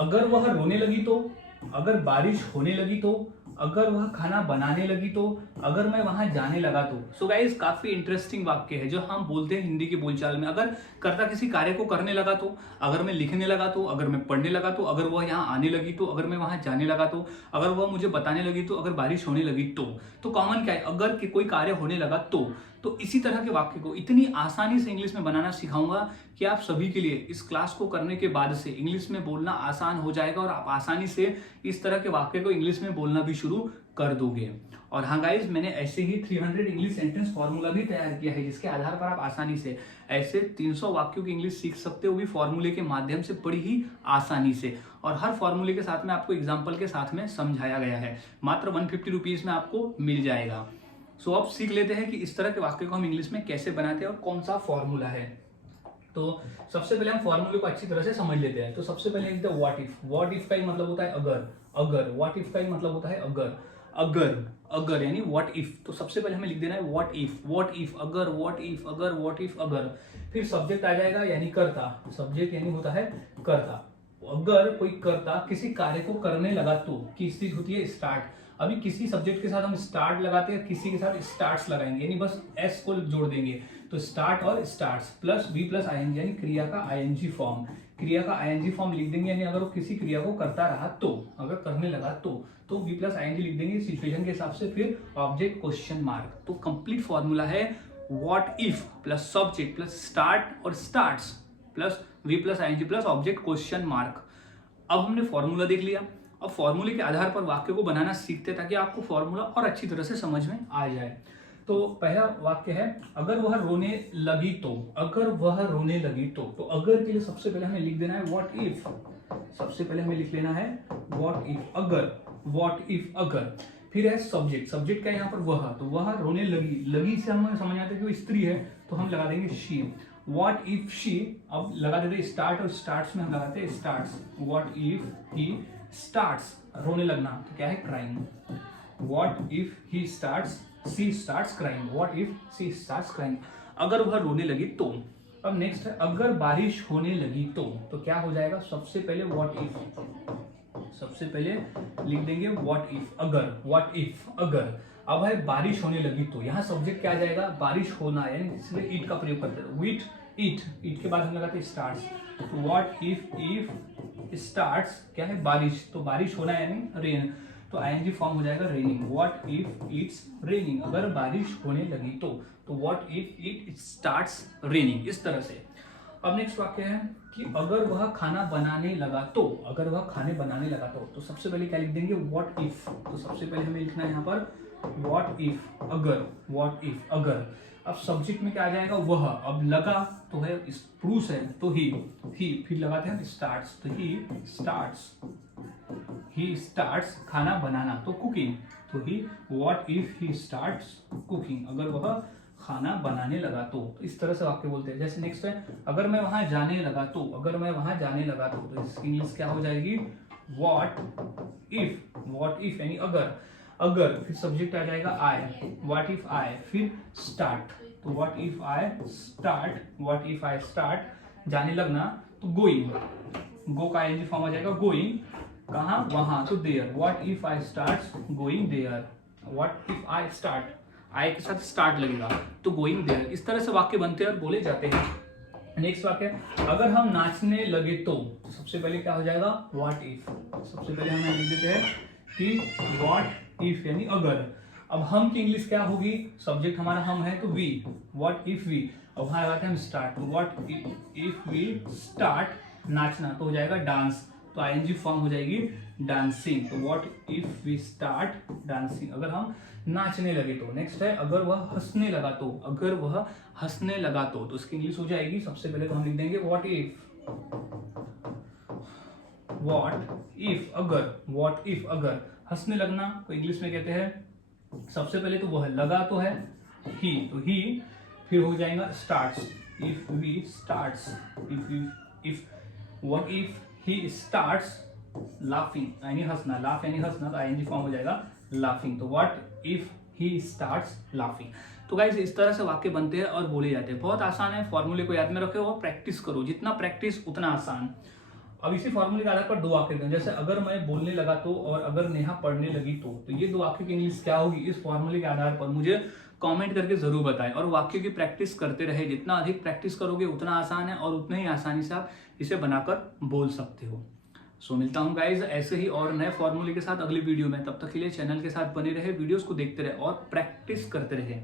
अगर वह रोने लगी तो, अगर बारिश होने लगी तो, अगर वह खाना बनाने लगी तो, अगर मैं वहां जाने लगा तो। सो गाइस काफी इंटरेस्टिंग वाक्य है जो हम बोलते हैं हिंदी की बोलचाल में। अगर कर्ता किसी कार्य को करने लगा तो, अगर मैं लिखने लगा तो, अगर मैं पढ़ने लगा तो, अगर वह यहाँ आने लगी तो, अगर मैं वहां जाने लगा तो, अगर वह मुझे बताने लगी तो, अगर बारिश होने लगी तो कॉमन क्या है, अगर कि कोई कार्य होने लगा तो इसी तरह के वाक्य को इतनी आसानी से इंग्लिश में बनाना सिखाऊंगा कि आप सभी के लिए इस क्लास को करने के बाद से इंग्लिश में बोलना आसान हो जाएगा और आप आसानी से इस तरह के वाक्य को इंग्लिश में बोलना भी शुरू कर दोगे। और हाँ गाइज, मैंने ऐसे ही 300 इंग्लिश सेंटेंस फॉर्मूला भी तैयार किया है जिसके आधार पर आप आसानी से ऐसे 300 वाक्यों की इंग्लिश सीख सकते हो, भी फॉर्मूले के माध्यम से बड़ी ही आसानी से। और हर फॉर्मूले के साथ में आपको एग्जाम्पल के साथ में समझाया गया है। मात्र 150 रुपीज में आपको मिल जाएगा। सो अब सीख लेते हैं कि इस तरह के वाक्य को हम इंग्लिश में कैसे बनाते हैं और कौन सा फॉर्मूला है। तो सबसे पहले हम फॉर्मूले को अच्छी तरह से समझ लेते हैं। तो सबसे पहले लिखते हैं व्हाट इफ। व्हाट इफ का ही मतलब होता है अगर। व्हाट इफ का ही मतलब होता है अगर यानी व्हाट इफ। तो सबसे पहले हमें लिख देना है व्हाट इफ अगर, व्हाट इफ अगर। फिर सब्जेक्ट आ जाएगा यानी कर्ता। सब्जेक्ट यानी होता है कर्ता। अगर कोई कर्ता किसी कार्य को करने लगा तो किसकी होती है स्टार्ट। अभी किसी सब्जेक्ट के साथ हम स्टार्ट लगाते हैं, किसी के साथ स्टार्ट्स लगाएंगे, यानी बस एस को जोड़ देंगे। तो स्टार्ट और starts plus V plus ING यानी क्रिया का आईएनजी फॉर्म। क्रिया का आईएनजी फॉर्म लिख देंगे यानी अगर वो किसी क्रिया को करता रहा तो, अगर करने लगा तो वी प्लस आईएनजी लिख देंगे सिचुएशन के हिसाब से। फिर ऑब्जेक्ट क्वेश्चन मार्क। तो कंप्लीट फॉर्मूला है what if plus subject plus start और starts plus V plus ING plus object question mark. अब हमने फॉर्मूला देख लिया। अब फॉर्मूले के आधार पर वाक्य को बनाना सीखते ताकि आपको फॉर्मूला और अच्छी तरह से समझ में आ जाए। तो पहला वाक्य है अगर वह रोने लगी तो। अगर वह रोने लगी तो अगर के लिए सबसे पहले हमें लिख देना है व्हाट इफ। सबसे पहले हमें लिख लेना है व्हाट इफ अगर। फिर है सब्जेक्ट। सब्जेक्ट का यहाँ पर वह, तो वह रोने लगी से हमें समझ आता है कि वो स्त्री है तो हम लगा देंगे शी। व्हाट इफ शी, अब लगा देते स्टार्ट और स्टार्ट्स में हम लगाते हैं starts. What if he starts, रोने लगना तो क्या है crying. What if he starts she starts crying. What if she starts crying, अगर वह रोने लगी तो। अब नेक्स्ट है अगर बारिश होने लगी तो क्या हो जाएगा। सबसे पहले व्हाट इफ, सबसे पहले लिख देंगे व्हाट इफ अगर। अब है बारिश होने लगी तो, यहाँ सब्जेक्ट क्या आ जाएगा बारिश होना, यानी इसलिए ईट का प्रयोग करते हैं। विथ ईट के बाद हम लगाते हैं स्टार्ट्स। व्हाट इफ स्टार्ट्स क्या है बारिश, तो बारिश होना यानी रेन, तो आईएनजी फॉर्म हो जाएगा raining. What if it's raining, अगर बारिश होने लगी तो what if it starts raining, इस तरह से। अब नेक्स्ट वाक्य है कि अगर वह खाना बनाने लगा तो। अगर वह खाने बनाने लगा तो सबसे पहले क्या लिख देंगे व्हाट इफ। तो सबसे पहले हमें लिखना है यहाँ पर व्हाट इफ अगर। अब सब्जेक्ट में क्या आ जाएगा वह, अब लगा तो है पुरुष है तो ही, फिर लगाते हैं स्टार्ट्स, तो ही स्टार्ट्स खाना बनाना तो कुकिंग, तो he what if he starts cooking, अगर वह खाना बनाने लगा तो इस तरह से वाक्य बोलते हैं। जैसे नेक्स्ट है अगर मैं वहां जाने लगा तो। अगर मैं वहां जाने लगा तो इसकी इंग्लिश क्या हो जाएगी व्हाट इफ यानी अगर। फिर सब्जेक्ट आ जाएगा आई, व्हाट इफ आई, फिर स्टार्ट, तो व्हाट इफ आई स्टार्ट जाने लगना तो गोइंग, गो का आईएनजी फॉर्म आ जाएगा गोइंग, कहाँ वहां तो there. What if I start going there, what if I start, I के साथ स्टार्ट लगेगा तो गोइंग देयर। इस तरह से वाक्य बनते हैं और बोले जाते हैं। नेक्स्ट वाक्य अगर हम नाचने लगे तो सबसे पहले क्या हो जाएगा व्हाट इफ। सबसे पहले हम लिख देते हैं कि व्हाट इफ यानी अगर। अब हम की इंग्लिश क्या होगी, सब्जेक्ट हमारा हम है तो वी, व्हाट इफ वी। अब वहां लगाते हैं हम start, what if we start नाचना तो हो जाएगा डांस, तो आईएनजी फॉर्म हो जाएगी डांसिंग, तो what if we start dancing, अगर हम नाचने लगे तो। नेक्स्ट है अगर वह हंसने लगा तो। अगर वह हंसने लगा तो इसकी इंग्लिश हो जाएगी सबसे पहले तो हम लिख देंगे व्हाट इफ अगर हंसने लगना तो इंग्लिश में कहते हैं सबसे पहले तो वह लगा तो है ही, तो ही, फिर हो जाएगा starts, if we starts, if what if he starts laughing यानी हंसना, लाफ यानी हंसना तो आईएनजी फॉर्म हो जाएगा लाफिंग, तो what if he starts laughing. तो गाइस इस तरह से वाक्य बनते हैं और बोले जाते हैं। बहुत आसान है, फॉर्मूले को याद में रखो और प्रैक्टिस करो, जितना प्रैक्टिस उतना आसान। अब इसी फॉर्मूले के आधार पर दो वाक्य दें, जैसे अगर मैं बोलने लगा तो और अगर नेहा पढ़ने लगी तो ये दो वाक्य की इंग्लिश क्या होगी इस फॉर्मूले के आधार पर मुझे कमेंट करके जरूर बताएं। और वाक्य की प्रैक्टिस करते रहे, जितना अधिक प्रैक्टिस करोगे उतना आसान है और उतने ही आसानी से आप इसे बनाकर बोल सकते हो। सो मिलता हूँ गाइज ऐसे ही और नए फॉर्मूले के साथ अगली वीडियो में। तब तक के लिए चैनल के साथ बने रहे, वीडियोस को देखते रहे और प्रैक्टिस करते रहे।